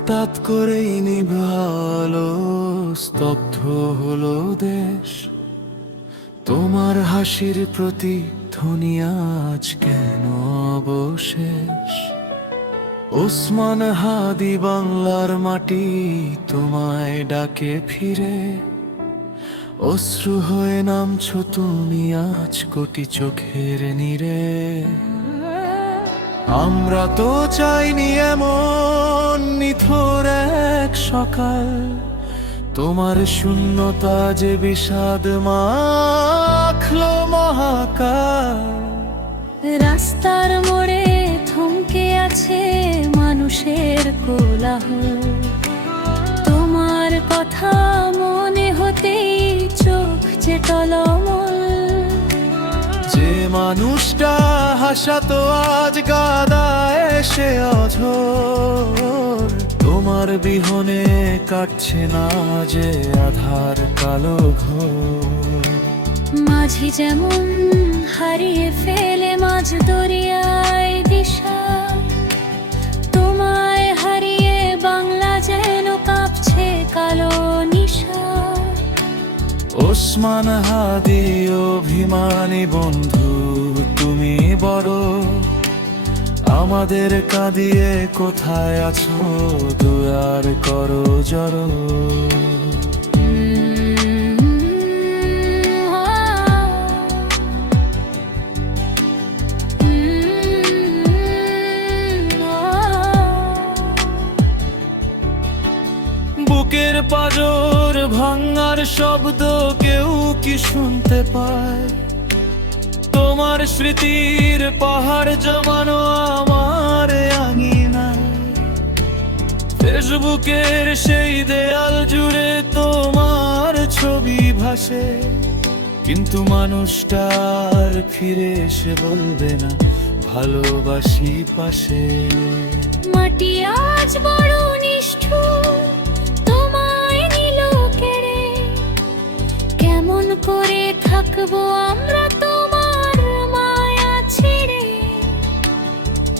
হঠাৎ করেই নিভালো, স্তব্ধ হলো দেশ। তোমার হাসির প্রতিধ্বনি আজ কেন অবশেষ? ওসমান হাদি বাংলার মাটি তোমায় ডাকে ফিরে। অশ্রু হয়ে নামছো তুমি আজ কোটি চোখের নীরে। আমরা তো চাইনি এমন নিথুর এক সকাল, তোমার শূন্যতা যে বিষাদ মাখলো মহাকাল। রাস্তার মোড়ে থমকে আছে মানুষের কোলাহল, তোমার কথা মনে হতেই চোখ যে টলমল। যে মানুষটা হাসাতো আজ গাদায় এসে অঝোর, তোমার বিহনে কাটছে না যে আধার কালো ঘোর। মাঝি যেমন হারিয়ে ফেলে মাঝ দরিয়ায় দিশা, তোমায় হারিয়ে বাংলা যেন কাঁপছে কালো নিশা। ওসমান হাদি অভিমানী বন্ধু তুমি বড়, আমাদের কাঁদিয়ে কোথায় আছো দুয়ার করো জড়ো। বুকের পাঁজর ভাঙার শব্দ কেউ কি শুনতে পায়? তোমার স্মৃতির পাহাড় জমানো আমার আঙিনায়। ফেসবুকের সেই দেয়াল জুড়ে তোমার ছবি ভাসে, কিন্তু মানুষটা আর ফিরে এসে বলবে না ভালোবাসি পাশে। মাটি আজ বড় নিষ্ঠুর, তোমায় নিল কেড়ে। কেমন করে থাকবো আমরা তোমার মায়া ছেড়ে?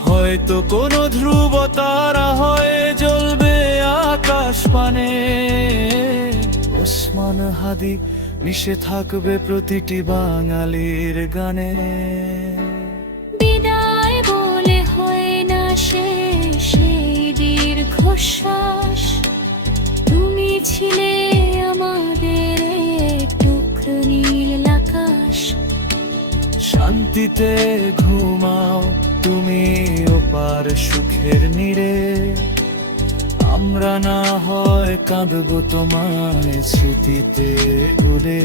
হয়তো কোনো ধ্রুব তারা হয়ে জ্বলবে আকাশ পানে। ওসমান হাদি মিশে থাকবে প্রতিটি বাঙালির গানে। বিদায় বলে হয় না শেষ সেই দীর্ঘশ্বাস, তুমি ছিলে আমাদের এক টুকরো নীল আকাশ। শান্তিতে ঘুমাও তুমি ওপার সুখের নীড়ে, আমরা না হয় কাঁদবো তোমায় স্মৃতিতে ভুলে।